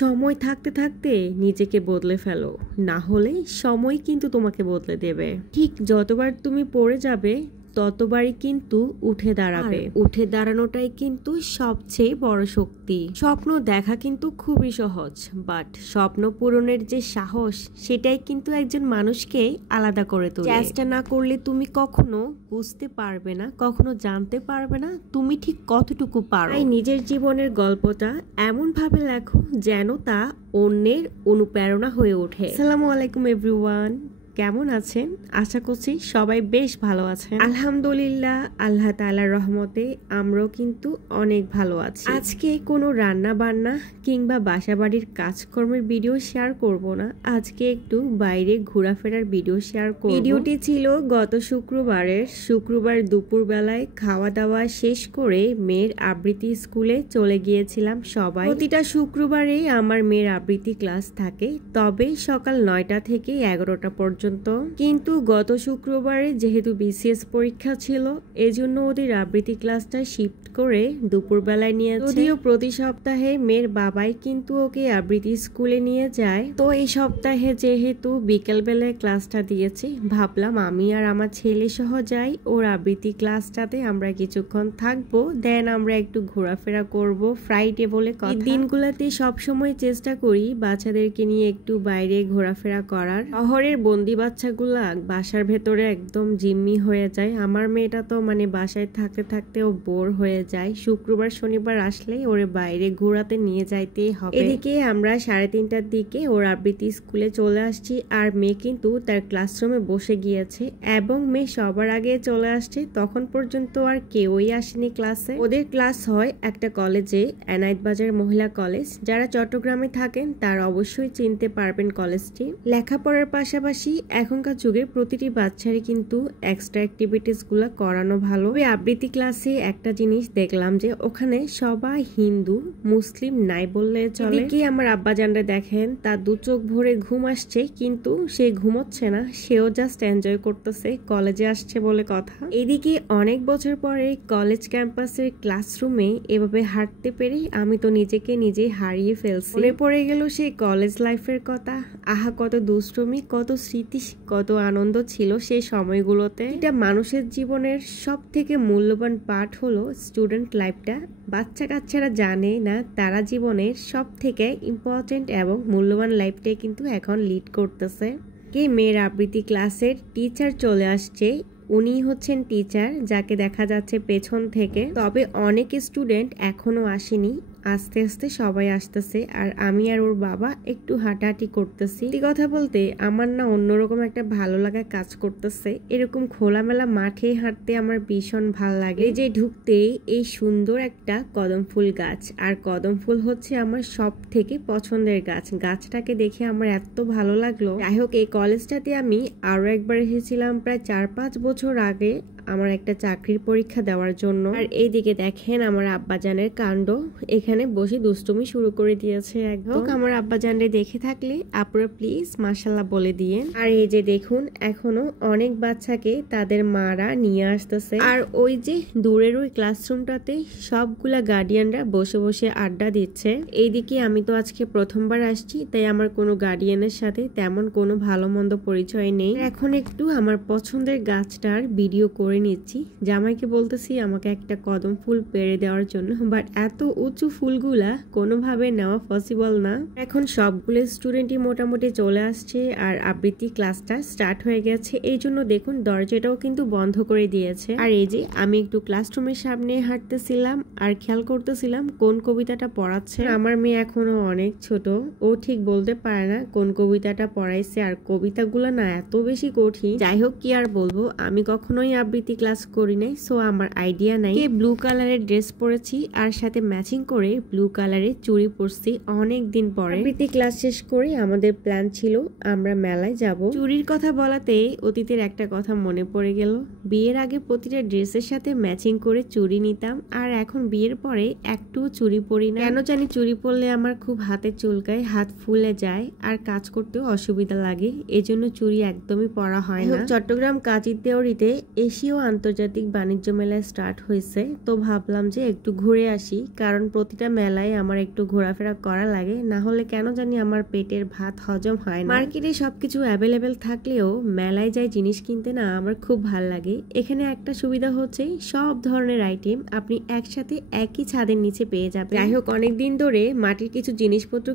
সময় থাকতে থাকতে নিজেকে বদলে ফেলো, না হলে সময় কিন্তু তোমাকে বদলে দেবে। ঠিক যতবার তুমি পড়ে যাবে ততবারই কিন্তু উঠে দাঁড়াবে। উঠে দাঁড়ানোটাই কিন্তু সবচেয়ে বড় শক্তি। স্বপ্ন দেখা কিন্তু খুবই সহজ, বাট স্বপ্ন পূরণের যে সাহস সেটাই কিন্তু একজন মানুষকে আলাদা করে তোলে। চেষ্টা না করলে তুমি কখনো বুঝতে পারবে না, কখনো জানতে পারবে না তুমি ঠিক কতটুকু পারো। তাই নিজের জীবনের গল্পটা এমন ভাবে লেখো যেন তা অন্যের অনুপ্রেরণা হয়ে ওঠে। আসসালামু আলাইকুম এভরিওয়ান, কেমন আছেন? আশা করছি সবাই বেশ ভালো আছেন। আলহামদুলিল্লাহ, আল্লাহ তাআলার রহমতে আমরাও কিন্তু অনেক ভালো আছি। আজকে কোনো রান্না বান্না কিংবা বাসাবাড়ির কাজকর্মের ভিডিও শেয়ার করব না, আজকে একটু বাইরে ঘোরাফেরার ভিডিও শেয়ার করব। ভিডিওটি ছিল গত শুক্রবার দুপুরবেলায় খাওয়া দাওয়া শেষ করে মেয়ের আবৃত্তি স্কুলে চলে গিয়েছিলাম সবাই। প্রতিটা শুক্রবারেই আমার মেয়ের আবৃত্তি ক্লাস থাকে, তবে সকাল 9টা থেকে 11টা পর্যন্ত। কিন্তু গত শুক্রবারে যেহেতু বিসিএস পরীক্ষা ছিল, এজন্য ওদের আবৃত্তি ক্লাসটা শিফট করে দুপুরবেলায় নিয়েছে। যদিও প্রতি সপ্তাহে মেয়ের বাবাই কিন্তু ওকে আবৃত্তি স্কুলে নিয়ে যায়, তো এই সপ্তাহে যেহেতু বিকেলবেলায় ক্লাসটা দিয়েছে, ভাবলাম আমি আর আমার ছেলে সহ যাই ওর আবৃত্তি ক্লাসটাতে। আমরা কিছুক্ষণ থাকবো, দেন আমরা একটু ঘোরাফেরা করব। ফ্রাইডে বলে কথা, দিনগুলোতে সবসময় চেষ্টা করি বাচ্চাদেরকে নিয়ে একটু বাইরে ঘোরাফেরা করার। শহরের বন্দি বাচ্চাগুলা বাসার ভেতরে একদম জিম্মি হয়ে যায়। আমার মেয়েটা তো মানে বাসায় থাকতে থাকতে ও বোর হয়ে যায়। শুক্রবার শনিবার আসলে ওরে বাইরে ঘোরাতে নিয়ে যাইতেই হবে। এদিকে আমরা 3:30টার দিকে ওর আবৃত্তি স্কুলে চলে আসছি, আর মেয়ে কিন্তু তার ক্লাসরুমে বসে গিয়েছে এবং মেয়ে সবার আগে চলে আসছে। তখন পর্যন্ত আর কেউই আসেনি ক্লাসে। ওদের ক্লাস হয় একটা কলেজে, এনায়েত বাজার মহিলা কলেজ। যারা চট্টগ্রামে থাকেন তারা অবশ্যই চিনতে পারবেন কলেজটি। লেখাপড়ার পাশাপাশি এখনকার যুগে প্রতিটি বাচ্চারই কিন্তু এক্সট্রা অ্যাক্টিভিটিস গুলা করানো ভালো। ওই আবৃত্তি ক্লাসে একটা জিনিস দেখলাম যে ওখানে সবাই হিন্দু, মুসলিম নাই বললে চলে। কি আমার আব্বাজানরা দেখেন, তার দু চোখ ভরে ঘুম আসছে, কিন্তু সে ঘুমোচ্ছে না, সেও জাস্ট এনজয় করতেছে, কলেজে আসছে বলে কথা। এদিকে অনেক বছর পরে কলেজ ক্যাম্পাসের ক্লাসরুমে এভাবে হাঁটতে পেরে আমি তো নিজেকে নিজে হারিয়ে ফেলছি। মনে পড়ে গেল সেই কলেজ লাইফের কথা। আহা, কত দুষ্টুমি, কত স্মৃতি, কত আনন্দ ছিল সেই সময়গুলোতে। এটা মানুষের জীবনের সব থেকে মূল্যবান পার্ট হলো স্টুডেন্ট লাইফটা। বাচ্চা কাচ্চারা জানে না তারা জীবনের সব থেকে ইম্পর্টেন্ট এবং মূল্যবান লাইফটাই কিন্তু এখন লিড করতেছে। কে মেয়ের আবৃত্তি ক্লাসের টিচার চলে আসছে। উনি হচ্ছেন টিচার, যাকে দেখা যাচ্ছে পেছন থেকে। তবে অনেক স্টুডেন্ট এখনো আসেনি, আস্তে আস্তে সবাই আসতেছে। আর আমি আর ওর বাবা একটু হাঁটাহাঁটি করতেছি। এই কথা বলতে আমার না অন্যরকম একটা ভালো লাগা কাজ করতেছে। এরকম খোলামেলা মাঠে হাঁটতে আমার ভীষণ ভালো লাগে। এই যে ঢুকতেই এই সুন্দর একটা কদম ফুল গাছ, আর কদম ফুল হচ্ছে আমার সব থেকে পছন্দের গাছ। গাছটাকে দেখে আমার এত ভালো লাগলো। যাই হোক, এই কলেজটাতে আমি আরো একবার এসেছিলাম প্রায় 4-5 বছর আগে আমার একটা চাকরির পরীক্ষা দেওয়ার জন্য। আর এইদিকে দেখেন আমার আব্বাজানের কাণ্ড, এখানে বসে দুষ্টুমি শুরু করে দিয়েছে একদম। আমার আব্বাজানরে দেখে থাকলে আপনারা প্লিজ মাশাআল্লাহ বলে দিয়েন। আর এই যে দেখুন, এখনো অনেক বাচ্চাকে তাদের মারা নিয়ে আসতেছে। আর ওই যে দূরের ওই ক্লাসরুমটাতে সবগুলা গার্ডিয়ানরা বসে বসে আড্ডা দিচ্ছে। এইদিকে আমি তো আজকে প্রথমবার আসছি, তাই আমার কোনো গার্ডিয়ানের সাথে তেমন কোনো ভালো মন্দ পরিচয় নেই। এখন একটু আমার পছন্দের গাছটার ভিডিও করে নিচ্ছি। জামাইকে বলতেছি আমাকে একটা কদম ফুল পেড়ে দেওয়ার জন্য, বাট এত উঁচু ফুলগুলা কোনোভাবে নেওয়া পসিবল না। এখন সবগুলো স্টুডেন্টই মোটামুটি চলে আসছে আর আবৃত্তি ক্লাসটা স্টার্ট হয়ে গেছে। এই জন্য দেখুন দরজাটাও কিন্তু বন্ধ করে দিয়েছে। আর এই যে আমি একটু ক্লাসরুমের সামনে হাঁটতেছিলাম আর খেয়াল করতেছিলাম কোন কবিতাটা পড়াচ্ছে। আমার মেয়ে এখনো অনেক ছোট, ও ঠিক বলতে পারে না কোন কবিতাটা পড়াইছে। আর কবিতাগুলো না এত বেশি কঠিন। যাই হোক, কি আর বলবো, আমি কখনোই আবৃত্তি ক্লাস করি নাই, সো আমার আইডিয়া নাই। ব্লু কালারের ড্রেস পরেছি আর সাথে ম্যাচিং করে ব্লু কালারের চুড়ি পরছি অনেক দিন পরে। আবৃত্তি ক্লাস শেষ করে আমাদের প্ল্যান ছিল আমরা মেলায় যাব। চুড়ির কথা বলাতে অতীতের একটা কথা মনে পড়ে গেল। বিয়ের আগে প্রতিটা ড্রেসের সাথে ম্যাচিং করে চুড়ি নিতাম, আর এখন বিয়ের পরে একটু চুড়ি পরি না। কেন জানি চুড়ি পরলে আমার খুব হাতে চুলকায়, হাত ফুলে যায় আর কাজ করতেও অসুবিধা লাগে, এজন্য চুড়ি একদমই পরা হয় না। চট্টগ্রাম কাজী দেওয়ারিতে এশীয় দ্বিতীয় আন্তর্জাতিক বাণিজ্য মেলা স্টার্ট হয়েছে, তো ভাবলাম যে একটু ঘুরে আসি, কারণ প্রতিটা মেলায় আমার একটু ঘোরাফেরা করা লাগে, না হলে কেন জানি আমার পেটের ভাত হজম হয় না। মার্কেটে সবকিছু অ্যাভেলেবেল থাকলেও মেলায় যাই জিনিস কিনতে না আমার খুব ভাল লাগে। এখানে একটা সুবিধা হচ্ছে সব ধরনের আইটেম আপনি একসাথে একই ছাদের নিচে পেয়ে যাবেন। যাই হোক, অনেকদিন ধরে মাটির কিছু জিনিসপত্র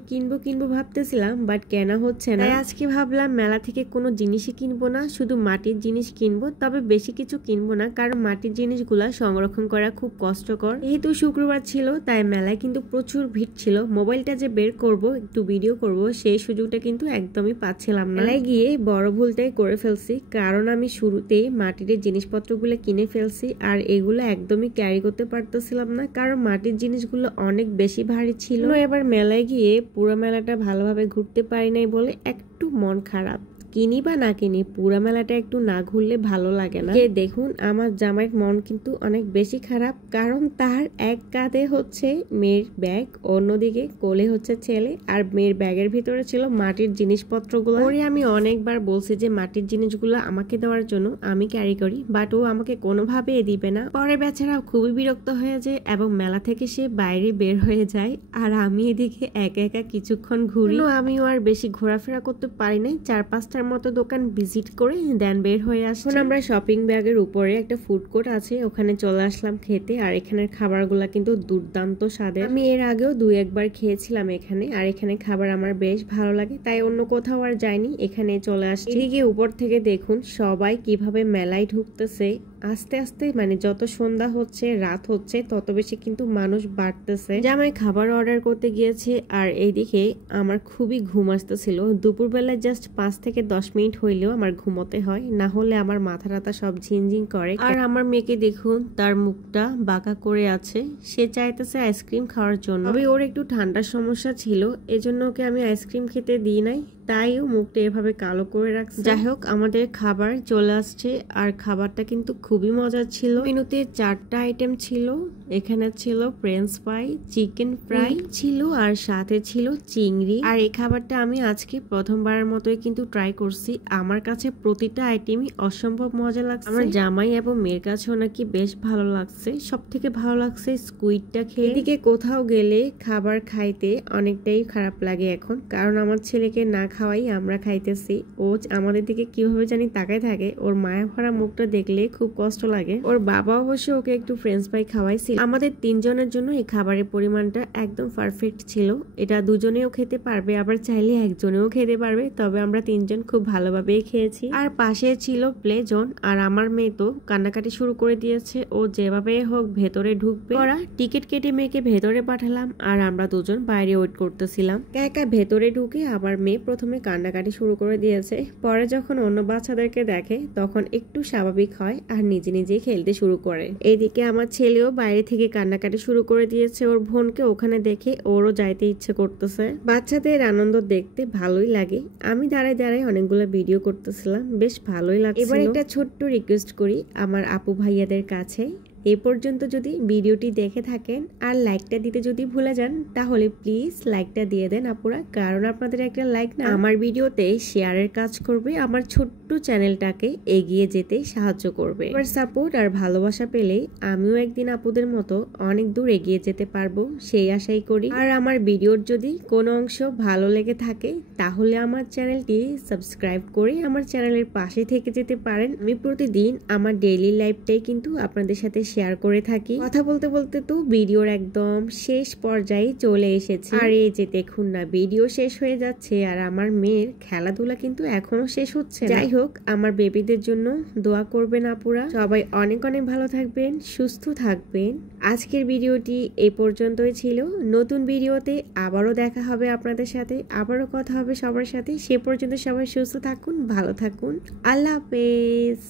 কিনবো ভাবতেছিলাম, বাট কেনা হচ্ছে না। আজকে ভাবলাম মেলা থেকে কোনো জিনিসই কিনবো না, শুধু মাটির জিনিস কিনবো। তবে বেশি কিছু কিনবো না, কারণ মাটির জিনিসগুলা সংরক্ষণ করা খুব কষ্টকর। যেহেতু শুক্রবার ছিল তাই মেলায় কিন্তু প্রচুর ভিড় ছিল। মোবাইলটা যে বের করব একটু ভিডিও করব সেই সুযোগটা কিন্তু একদমই পাচ্ছিলাম না। মেলায় গিয়ে বড় ভুলটাই করে ফেলছি, কারণ আমি শুরুতেই মাটির জিনিসপত্রগুলো কিনে ফেলছি আর এগুলো একদমই ক্যারি করতে পারতেছিলাম না, কারণ মাটির জিনিসগুলো অনেক বেশি ভারী ছিল। এবার মেলায় গিয়ে পুরো মেলাটা ভালোভাবে ঘুরতে পারি নাই বলে একটু মন খারাপ। কিনি বা না কিনি, পুরা মেলাটা একটু না ঘুরলে ভালো লাগে না। দেখুন আমার জামাইয়ের মন কিন্তু অনেক বেশি খারাপ, কারণ তার এক কাঁধে হচ্ছে মেয়ের ব্যাগ, অন্যদিকে কোলে হচ্ছে ছেলে, আর মেয়ের ব্যাগের ভিতরে ছিল মাটির জিনিসপত্রগুলো। ওরে আমি অনেকবার বলছি যে মাটির জিনিসগুলো আমাকে দেওয়ার জন্য, আমি ক্যারি করি, বাট ও আমাকে কোনোভাবে দিবে না। পরে বেচারা খুবই বিরক্ত হয়ে যায় এবং মেলা থেকে সে বাইরে বের হয়ে যায়, আর আমি এদিকে একা একা কিছুক্ষণ ঘুরি। আমিও আর বেশি ঘোরাফেরা করতে পারি নাই, 4-5টার মতো দোকান ভিজিট করে দেন বের হয়ে আসি। এখন আমরা শপিং ব্যাগের উপরে একটা ফুড কোর্ট আছে, ওখানে চলে আসলাম খেতে। আর এখানের খাবারগুলা কিন্তু দুর্দান্ত স্বাদের। আমি এর আগেও 2-1 বার খেয়েছিলাম এখানে, আর এখানে খাবার আমার বেশ ভালো লাগে, তাই অন্য কোথাও আর যাইনি, এখানে চলে আসছি। এদিকে উপর থেকে দেখুন সবাই কিভাবে মেলায় ঢুকতেছে। আস্তে আস্তে মানে যত সন্ধ্যা হচ্ছে, রাত হচ্ছে, তত বেশি কিন্তু মানুষ বাড়তেছে। জামাই খাবার অর্ডার করতে গিয়েছে, আর এইদিকে আমার খুবই ঘুম আসতেছিল। দুপুরবেলায় জাস্ট 5 থেকে 10 মিনিট হইলেও আমার ঘুমোতে হয়, না হলে আমার মাথা টাথা সব ঝিনঝিন করে। আর আমার মেয়েকে দেখুন, তার মুখটা বাঁকা করে আছে, সে চাইতেছে আইসক্রিম খাওয়ার জন্য। তবে ওর একটু ঠান্ডার সমস্যা ছিল, এজন্য ওকে আমি আইসক্রিম খেতে দিই নাই, তাই ও মুখটা এভাবে কালো করে রাখছে। যাই হোক, আমাদের খাবার চলে আসছে, আর খাবারটা কিন্তু খুবই মজার ছিল। মেনুতে 4টা আইটেম ছিল। এখানে ছিল ফ্রেঞ্চ ফ্রাই, চিকেন ফ্রাই ছিল, আর সাথে ছিল চিংড়ি। আর এই খাবারটা আমি আজকে প্রথমবারের মতোই কিন্তু ট্রাই করছি। আমার কাছে প্রতিটা আইটেমই অসম্ভব মজা লাগছে। আমার জামাই এবং মেয়ের কাছেও নাকি বেশ ভালো লাগছে। সব থেকে ভালো লাগছে স্কুইডটা খেয়ে। এদিকে কোথাও গেলে খাবার খাইতে অনেকটাই খারাপ লাগে এখন, কারণ আমার ছেলেকে না খাওয়াই আমরা খাইতেছি। ও আমাদের দিকে কিভাবে জানি তাকায় থাকে, ওর মায়া ভরা মুখটা দেখলে খুব কষ্ট লাগে। ওর বাবা অবশ্য ওকে একটু ফ্রেঞ্চ ফ্রাই খাওয়াইছিল। আমাদের 3 জনের জন্য এই খাবারের পরিমাণটা একদম পারফেক্ট ছিল। এটা দুজনেও খেতে পারবে, আবার চাইলে একজনেও খেতে পারবে, তবে আমরা 3 জন খুব ভালোভাবেই খেয়েছি। আর পাশে ছিল প্লে জোন, আর আমার মেয়ে তো কান্নাকাটি শুরু করে দিয়েছে। ও যেভাবে হোক ভেতরে ঢুকবে। ওরা টিকিট কেটে মেয়েকে ভেতরে পাঠালাম, আর আমরা দুজন বাইরে ওয়েট করতেছিলাম। একা ভেতরে ঢুকে আমার মেয়ে প্রথমে কান্নাকাটি শুরু করে দিয়েছে, পরে যখন অন্য বাচ্চাদেরকে দেখে তখন একটু স্বাভাবিক হয় আর নিজে নিজেই খেলতে শুরু করে। এইদিকে আমার ছেলেও বাইরে থেকে কান্নাকাটি শুরু করে দিয়েছে, ওর বোনকে ওখানে দেখে ওরও যাইতে ইচ্ছে করতেছে। বাচ্চাদের আনন্দ দেখতে ভালোই লাগে। আমি দাঁড়ায় দাঁড়ায় অনেকগুলো ভিডিও করতেছিলাম, বেশ ভালোই লাগছে। এবার একটা ছোট্ট রিকোয়েস্ট করি আমার আপু ভাইয়াদের কাছে, এই পর্যন্ত যদি ভিডিওটি দেখে থাকেন আর লাইকটা দিতে যদি ভুলে যান, তাহলে প্লিজ লাইকটা দিয়ে দেন আপুরা, কারণ আপনাদের একটা লাইক না আমার ভিডিওতে শেয়ারের কাজ করবে, আমার ছোট্ট চ্যানেলটাকে এগিয়ে যেতে সাহায্য করবে। আমার সাপোর্ট আর ভালোবাসা পেলে আমিও একদিন আপুদের মতো অনেক দূর এগিয়ে যেতে পারবো, সেই আশাই করি। আর আমার ভিডিওর যদি কোনো অংশ ভালো লেগে থাকে তাহলে আমার চ্যানেলটি সাবস্ক্রাইব করে আমার চ্যানেলের পাশে থেকে যেতে পারেন। আমি প্রতিদিন আমার ডেইলি লাইফটাই কিন্তু আপনাদের সাথে শেয়ার করে থাকি। কথা বলতে বলতে তো ভিডিওর একদম শেষ পর্যায়ে চলে এসেছে, আর এই যে দেখুন না ভিডিও শেষ হয়ে যাচ্ছে, আর আমার মেয়ের খেলাধুলা কিন্তু এখনো শেষ হচ্ছে। যাই হোক, আমার বেবিদের জন্য দোয়া করবেন আপুরা। সবাই অনেক অনেক ভালো থাকবেন, সুস্থ থাকবেন। আজকের ভিডিওটি এই পর্যন্তই ছিল। নতুন ভিডিওতে আবারও দেখা হবে আপনাদের সাথে, আবারও কথা হবে সবার সাথে। সে পর্যন্ত সবাই সুস্থ থাকুন, ভালো থাকুন। আল্লাহ হাফেজ।